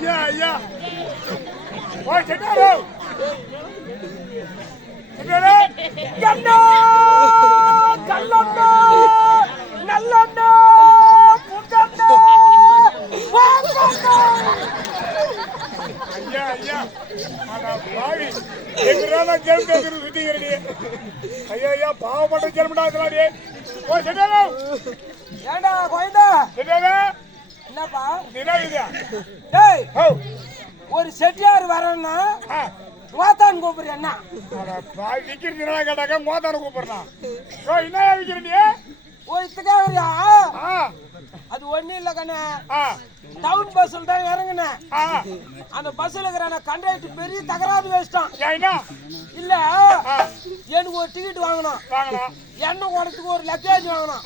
ஐயா ஐயா ஓ செட்டாரோ செட்டாரோ கண்ணா கல்லண்ணா நல்லண்ணா புங்கண்ணா வாங்கண்ணா ஐயா ஐயா அட பாவி எங்கறால ஜெல்டேக்கு சுத்திங்கறடி ஐயா ஐயா பாவப்பட்ட ஜெல்மடாதலாடி ஓ செட்டாரோ ஏண்டா கோயிந்தா செட்டாரோ என்னப்பா நினைவியா டேய் ஓ ஒரு செட்டியார் வரேன்னா மோதான் கூப்பிடுற என்ன அட பாய் விக்கிறதுனா கேட்டாக்க மோதான் கூப்பிடுறான் ஓ என்ன விக்கிறீ ஓ இத்தகாவரியா அது ஒண்ணு இல்ல கண்ணே டவுன் பஸ்ல தான் இறங்குனேன் அந்த பஸ்ல இருக்கிற கண்டக்டர் பெரிய தகராறு வச்சிட்டான் ஏன்னா இல்ல எனக்கு ஒரு டிக்கெட் வாங்கணும் எண்ணெய் குடத்துக்கு ஒரு லக்கேஜ் வாங்கணும்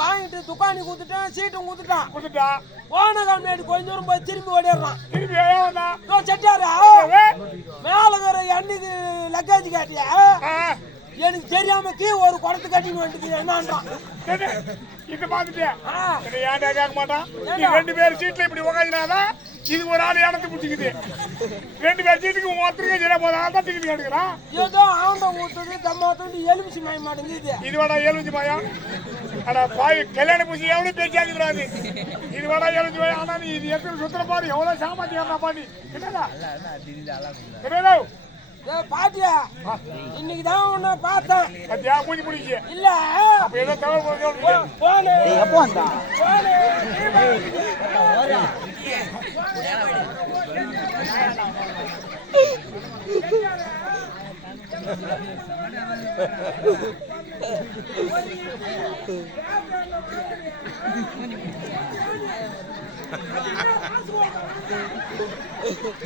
வாங்கிட்டு துக்கானி குடுத்துட்டான் சீட்டும் குடுத்துட்டான் போன கம்பெனி கொஞ்ச தூரம் போய் திரும்பி ஓடிடுறான் செட்டாரா மேல இருக்கிற எண்ணெய்க்கு லக்கேஜ் காட்டியா எனக்கு தெரியாம ஒரு குடத்து கட்டின்னு வந்துட்டு என்னன்றான் இது பாத்துட்டியா ஏன்டா கேட்க மாட்டான் ரெண்டு பேரும் சீட்ல இப்படி உக்காந்துனாதான் இது ஒரு ஆள் இடத்து பிடிச்சிக்குது ரெண்டு பேர் சீட்டுக்கு ஒருத்தருக்கு சரியா போதும் தான் டிக்கெட் எடுக்கிறான் ஏதோ ஆண்டம் ஊத்துது தம்மாத்து எலுமிச்சி மாய மாட்டேங்குது இது வேடா எலுமிச்சி மாயம் ஆனா பாய் கல்யாண பூசி எவ்வளவு பேச்சாக்குறாது இது வேடா எலுமிச்சி மாயம் ஆனா நீ இது எத்தனை சுத்தர பாரு எவ்வளவு சாமாத்தியா பாடி என்னடா என்னடா பாத்தியா இன்னைக்கு தான் உன்னை பார்த்தேன் பாத்தியா மூஞ்சி முடிச்சு இல்ல அப்ப ஏதோ தகவல் போனே எப்போ வந்தா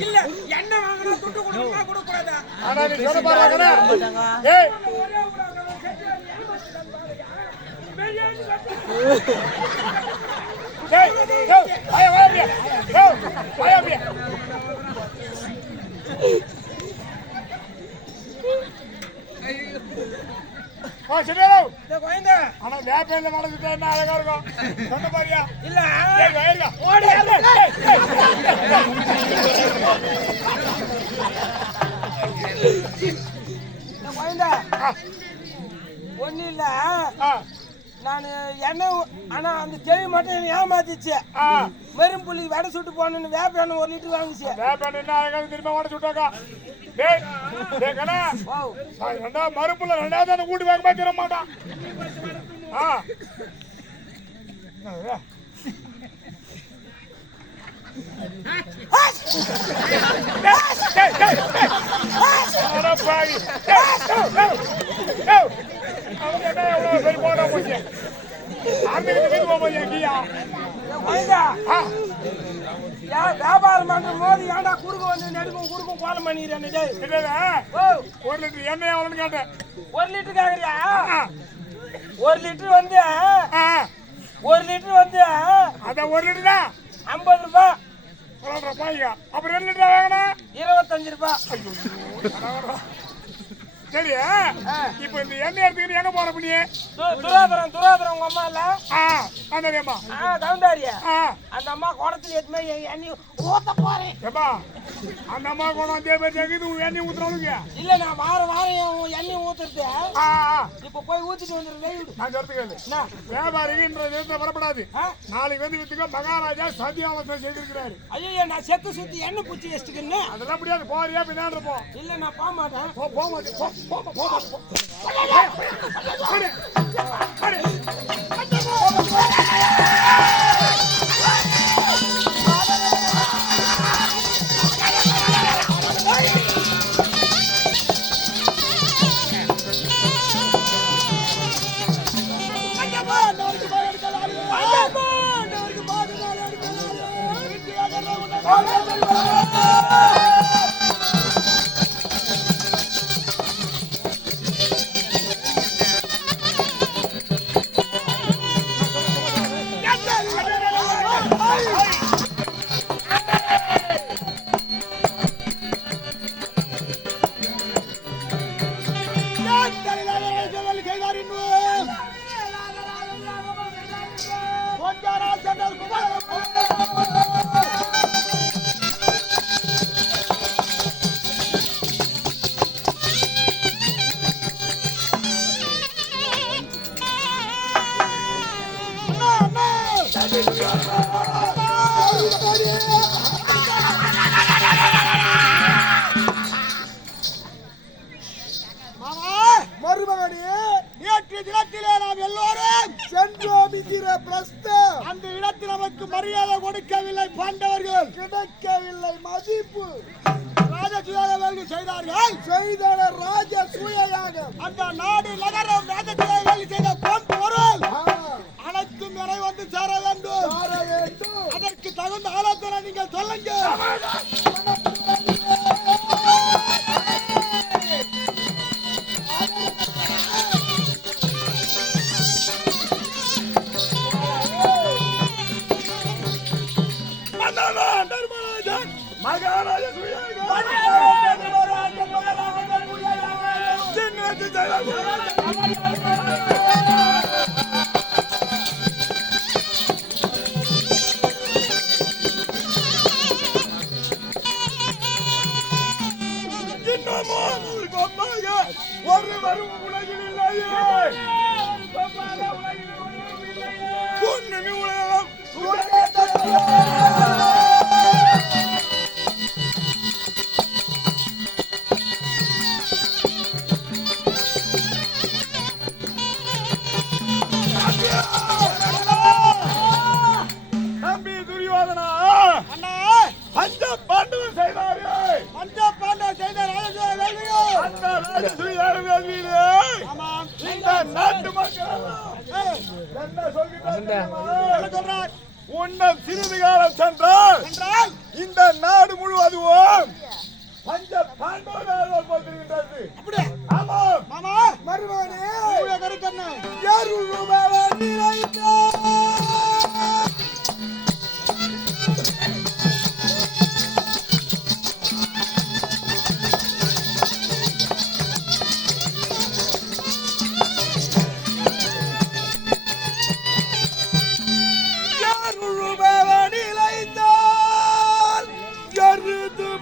இல்ல என்ன வாங்குறா துட்டு கொடுக்கணுமா கொடுக்க கூடாதா ஆனா நீ சொல்ல பாருங்க ஏய் ஏய் ஏய் ஆயா ஓ செட்டாரோ இந்த கோயந்தா ஆனா வேப்பையில நடந்துட்டா என்ன அழகா இருக்கும் சொன்ன பாரியா இல்ல ஏய் ஓடி இந்த கோயந்தா ஒண்ணு இல்ல நான் என்ன ஆனா அந்த தெளிவு மட்டும் என்ன ஏமாத்திச்சு வெறும் புள்ளி வடை சுட்டு போனேன்னு வேப்ப எண்ணெய் 1 லிட்டர் வாங்கிச்சு வேப்ப எண்ணெய் என்ன அழகா திரும்ப வடை சுட்டாக்கா டேய் டேய் கண்ணா ரெண்டா மறுப்புல ரெண்டாவது கூட்டி வாங்க தர மாட்டான் வியாபாரம் பண்ற போது ஏன்டா குறுக்கு வந்து நெடுக்கும் கோலம் பண்ணிடுறேன் 1 லிட்டர் எண்ணெய் எவ்வளவுன்னு கேட்டேன் 1 லிட்டர் கேக்குறியா 1 லிட்டர் வந்து 1 லிட்டர் வந்து அதான் 1 லிட்டர் தான் 50 ரூபாய் ரூபாய்யா அப்புறம் 2 லிட்டர் வாங்கணும் 25 ரூபாய் சரி இப்ப இந்த எண்ணெய் எடுத்துக்கிட்டு எங்க போற பண்ணி துராதரம் உங்க அம்மா இல்ல அந்த அம்மா கவுண்டாரியா அந்த அம்மா குடத்துல எதுமே எண்ணெய் ஊத்த போறேன் அந்த அம்மா குடம் எண்ணெய் ஊத்துறவங்க இல்ல நான் வாரம் எண்ணெய் ஊத்துறது இப்ப போய் ஊத்திட்டு வந்துடுறேன் நான் கருத்துக்கல வியாபாரிகின்ற வரப்படாது நாளைக்கு வந்து வித்துக்க மகாராஜா சத்தியாவசம் செய்திருக்கிறாரு ஐயோ நான் செக்கு சுத்தி எண்ணெய் பூச்சி வச்சுக்கிறேன்னு அதெல்லாம் முடியாது போறியா பின்னாடி இருப்போம் இல்ல நான் போக மாட்டேன் போக மாட்டேன் கிடைக்கவில்லை மதிப்பு. ராஜசூயாவேல் செய்தார்கள். செய்தனர் ராஜசூயாக. அந்த நாடு நகரம் ராஜசூயாவேல் செய்த பொன் பொருள் அனைத்தும் என வந்து சேர வேண்டும். அதற்கு தகுந்த ஆலோசனை நீங்கள் சொல்லுங்க. மகாராஜ ஒரு வரும் உலகில் இல்லையே. தம்பி துரியோதனா, அண்ணா பஞ்ச பாண்டவன் செய்தார்கள். பஞ்ச பாண்டவர் செய்த ராஜசூய வேள்வியோ அந்த ராஜசூய வேள்வியிலே இந்த நாட்டு மக்கள் என்ன சொல்கிறார்? உன்னம் சிறிது காலம் சென்றால் இந்த நாடு முழுவதும் பஞ்ச பாண்டவர்கள் போட்டிருக்கின்றது. அப்படியே ஆமா மாமா மருமகனே கருத்தண்ண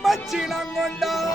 மச்சினம் கொண்டார்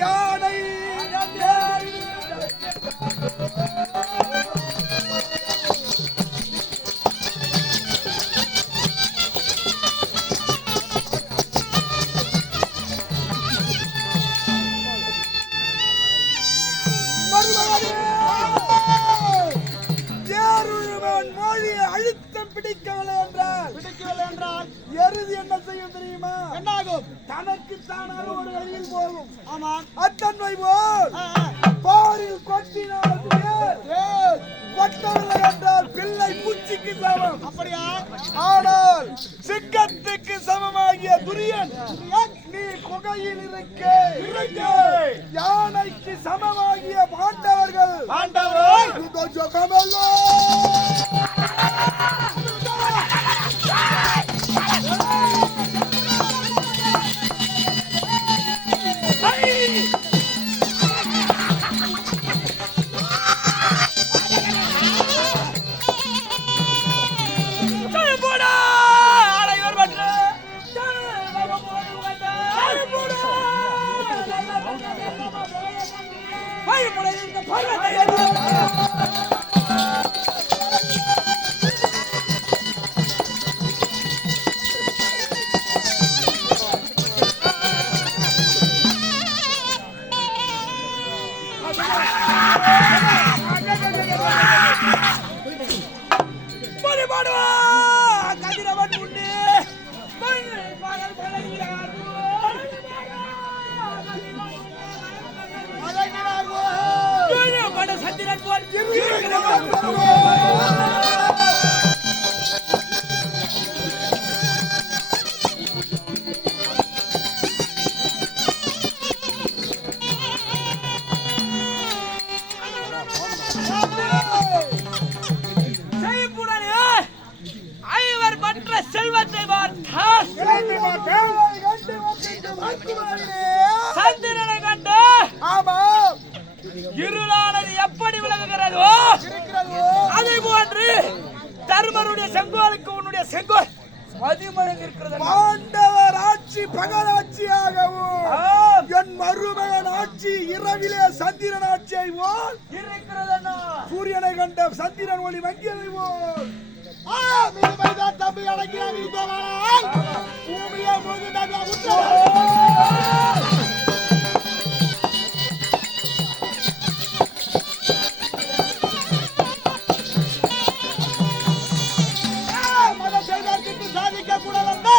யானை மொழியை அழுத்தம் பிடிக்கவில்லை என்றால் எருது என்ன செய்யும் தெரியுமா? என்னாகும்? தனக்கு தானாக ஒரு வழியில் போகும். ஆமா, அத்தன்மை போல் பாரில் கொட்டினால் கொட்டவில்லை என்றால் பிள்ளை பூச்சிக்கு சமம். அப்படியா? ஆனால் சிங்கத்துக்கு சமமாகிய துரியன் நீ குகையில் இருக்க, யானைக்கு சமமாகிய பாண்டவர்கள் செல்வத்தை பாண்டவர் ஆட்சி பகலாட்சியாகவும் என் மருமகன் ஆட்சி இரவிலே சந்திரன் ஆட்சியை போல் சூரியனை கண்ட சந்திரன் ஒளி வங்கியதை போல் தம்பி அடக்கிறான் பூமியை சாதிக்க கூடாது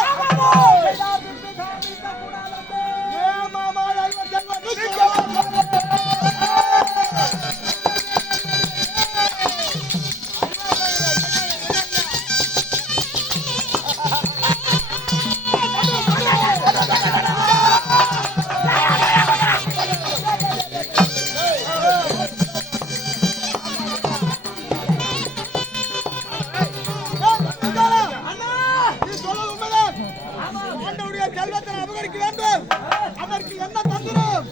செல்வத்தை அபகரிக்க வேண்டும். அதற்கு என்ன தந்திரம்?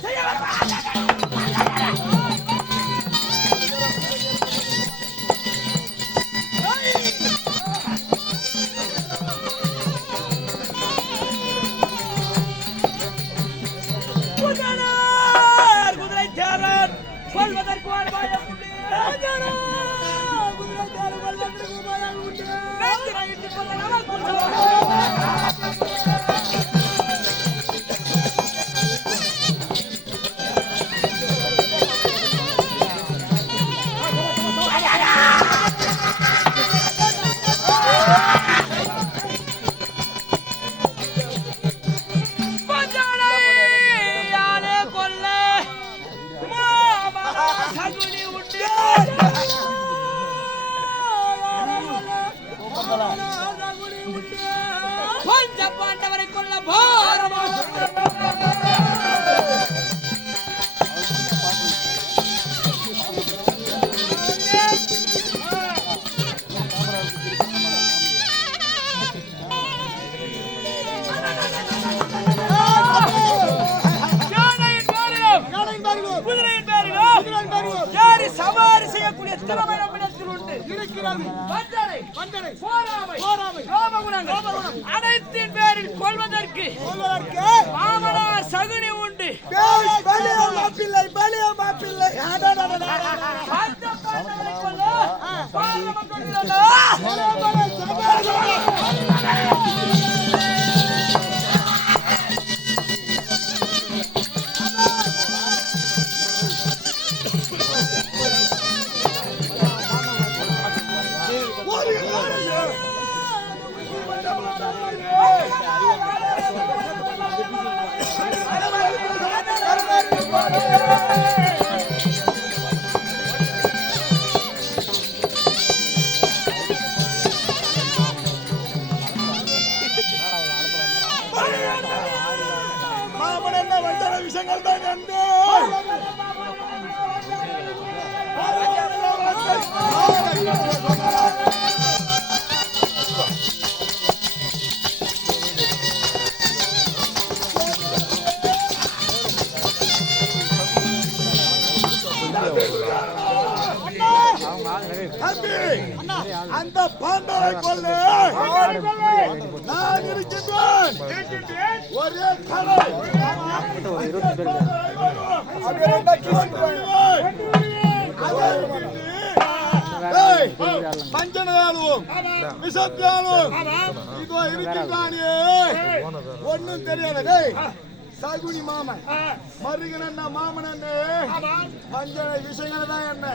குதிரை தேரன் சொல்வதற்கு பாண்டவரை கொல்ல பாரமா சவாரி செய்யக்கூடிய திறமை நம்மிடத்தில் உண்டு இருக்கிறது. வஞ்சனை, போராமை, கோபகுணங்கள் அனைத்தின் பேரில் கொள்வதற்கு மாமனா சகுனி உண்டு. மாப்பிள்ளை மாப்பிள்ளை மாமன் வஞ்சன விஷயங்கள் தான் கண்டு அந்த பாண்டவரை கொல்ல நான் இருக்கின்றேன். ஒரே கலை பஞ்சனையாலும் விஷத்தாலும் இதோ இருக்கின்றானே ஒன்னும் தெரியாது. சகுனி மாமன் மருகன் என்ன மாமன் என்ன பஞ்சனை விஷயங்கள் தான் என்ன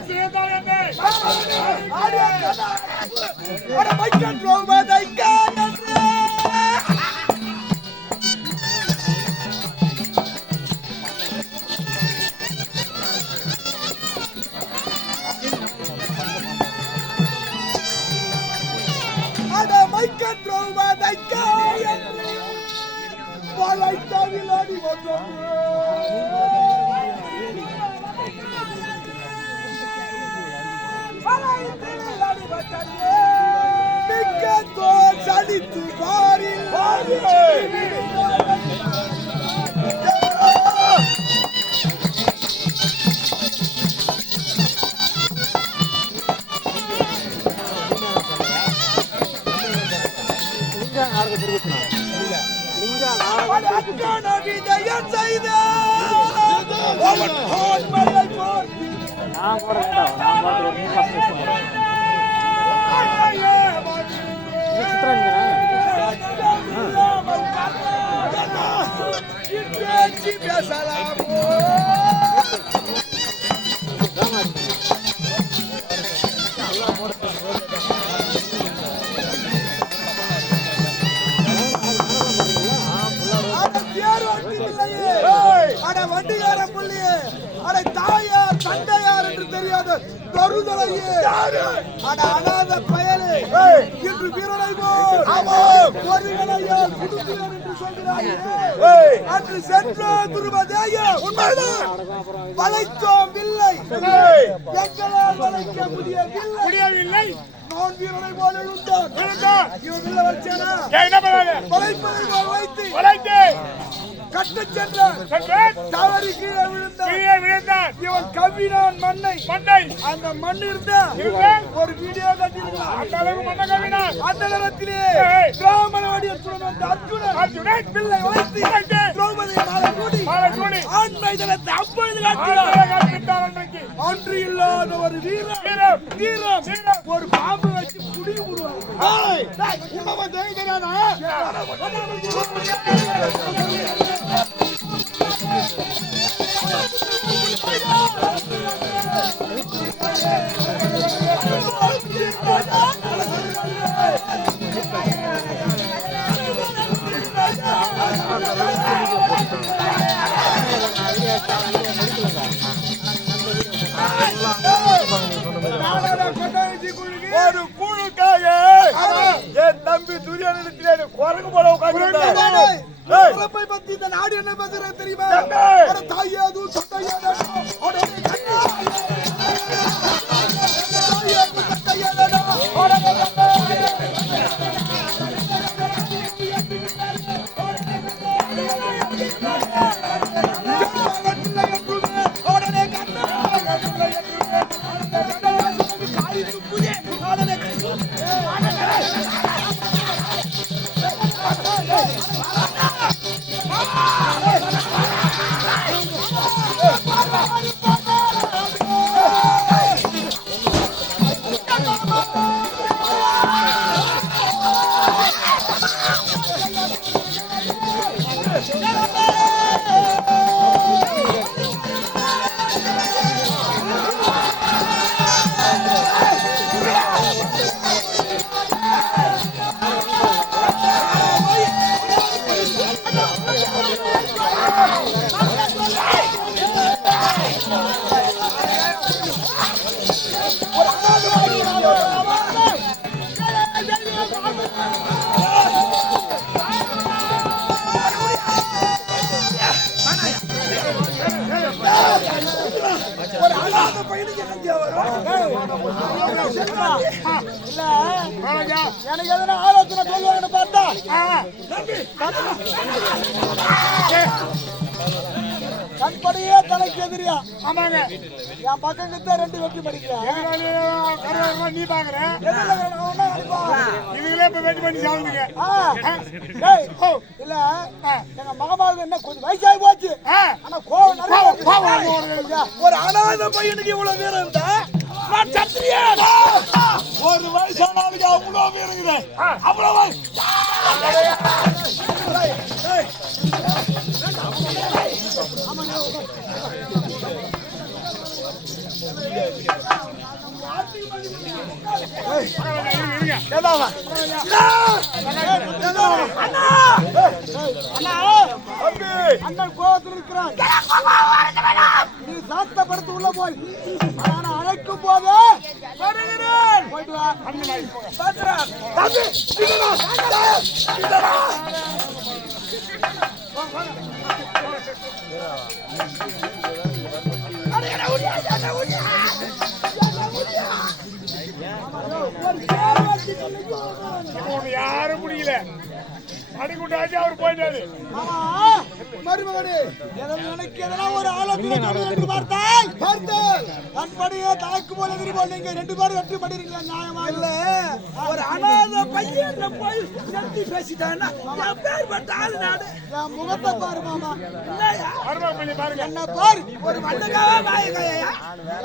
மக்கள் விஜயம் செய்த மலை போற்றி பேசலாமோ வண்டிகார புள்ளியே அட தாயார் தந்தையார் என்று தெரியாத தருதலையே அட அனாத பயலே இன்று வீரனை போல் ஒருவனையால் குடுக்கிறார் என்று சொல்கிறாயே அன்று சென்றோ துருவதேயம் உண்மைதான் வளைத்தோம் இல்லை எங்களால் வளைக்க முடியவில்லை நான் வீரனை போல எழுந்தான் இவன் இல்ல வச்சேனா வளைப்பதை போல் வைத்து கட்டச் சென்றான் தவறி கீழே விழுந்தான் இவன் கவ்வினான் மண்ணை அந்த மண் இருந்தா ஒரு வீடியோ கட்டிருக்கலாம் அந்த நேரத்திலே பிராமணவாடியத்துடன் வந்த அர்ஜுனன் பிள்ளை வைத்து திரௌபதி மாலை சூடி ஆண்மை தளத்தை அப்பொழுது காட்டினார் அன்று இல்லாத ஒரு வீரம் ஒரு பாம்பு வச்சு குடி ஒரு குழுக்காக என் தம்பி துரியனிடத்திலே குரங்கு போல உட்கார்ந்து பத்தி இந்த நாடு என்ன பேசுறது தெரியுமா தாயாது எனக்கு எதனா ஆலோசனை சொல்லுவாங்கன்னு பார்த்தா கண்படியே தலைக்கு எதிரியா ஆமாங்க என் பக்கம் கிட்ட 2 வெட்டி படிக்கிறேன் நீ பாக்குற இதுகளே இப்ப வெட்டி பண்ணி சாவுங்க இல்ல எங்க மகமாவுக்கு என்ன கொஞ்சம் வயசாகி போச்சு ஆனா கோவம் நிறைய ஒரு அனாதை பையனுக்கு இவ்வளவு வீரம் இருந்தா நான் சத்திரியன் ஒரு வயசானாலுக்கு அவ்வளவு வீரங்குது அவ்வளவு அண்ணன் கோபத்தில் இருக்கிறான் நீ சாத்தப்படுத்து உள்ள போய் அழைக்கும் போது போயிட்டு வா யாரும் முடியல அடிக்குட்டாச்சு அவர் போயிட்டாரு. மாமா மருமகனே எனக்கு எதெல்லாம் ஒரு ஆலோசனை சொல்லுங்க என்று பார்த்தால் தன்படியே தாக்கு போல எதிரி போல நீங்க 2 பேரும் வெற்றி பண்ணிருக்கீங்க. நியாயமா இல்ல ஒரு அனாதை பையன் போய் நம்பி பேசிட்டான்னா என் பேர் பட்ட ஆளு நாடு. என் முகத்தை பாரு மாமா. இல்லையா மருமகன் பண்ணி பாருங்க. என்ன பாரு. ஒரு மண்டகாவா நாயகையா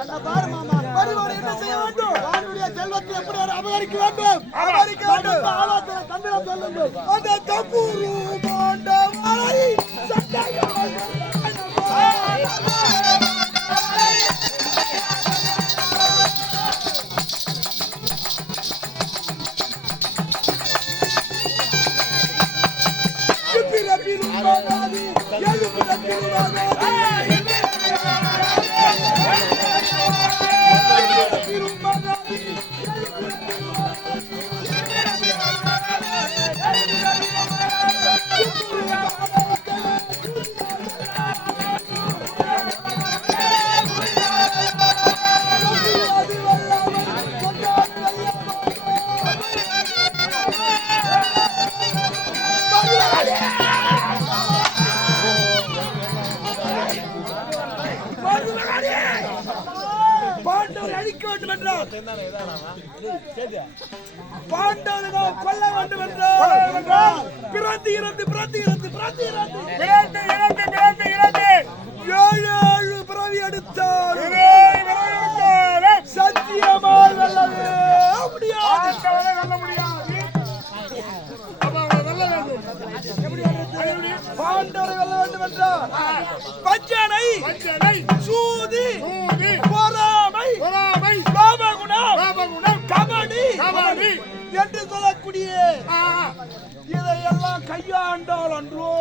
என்ன பாரு மாமா. மருமகன் என்ன செய்ய வேண்டும்? வானுடைய செல்வத்தை எப்படி அபகரிக்க வேண்டும்? அமெரிக்க வேண்டும். ஆலோசனை தந்திரம் சொல்லுங்கள். அந்த தம்பூரு மாண்டவரை சட்டையால் பாண்டவர் அழிக்க வேண்டும் என்றால் பாண்டவர்கள் கொல்ல வேண்டும் என்றால் பிறந்து இறந்து 7 பிறவி எடுத்தால் சத்தியமாக வெல்லவே முடியாது. பாண்டவரை வெல்ல வேண்டும் என்றால் பஞ்சனை சூதி பொறாமை பாபகுணம் கபடி என்று சொல்லக்கூடிய இதையெல்லாம் கையாண்டால் அன்றோ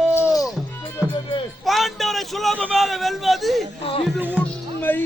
பாண்டவரை சுலபமாக வெல்வது இது உண்மை.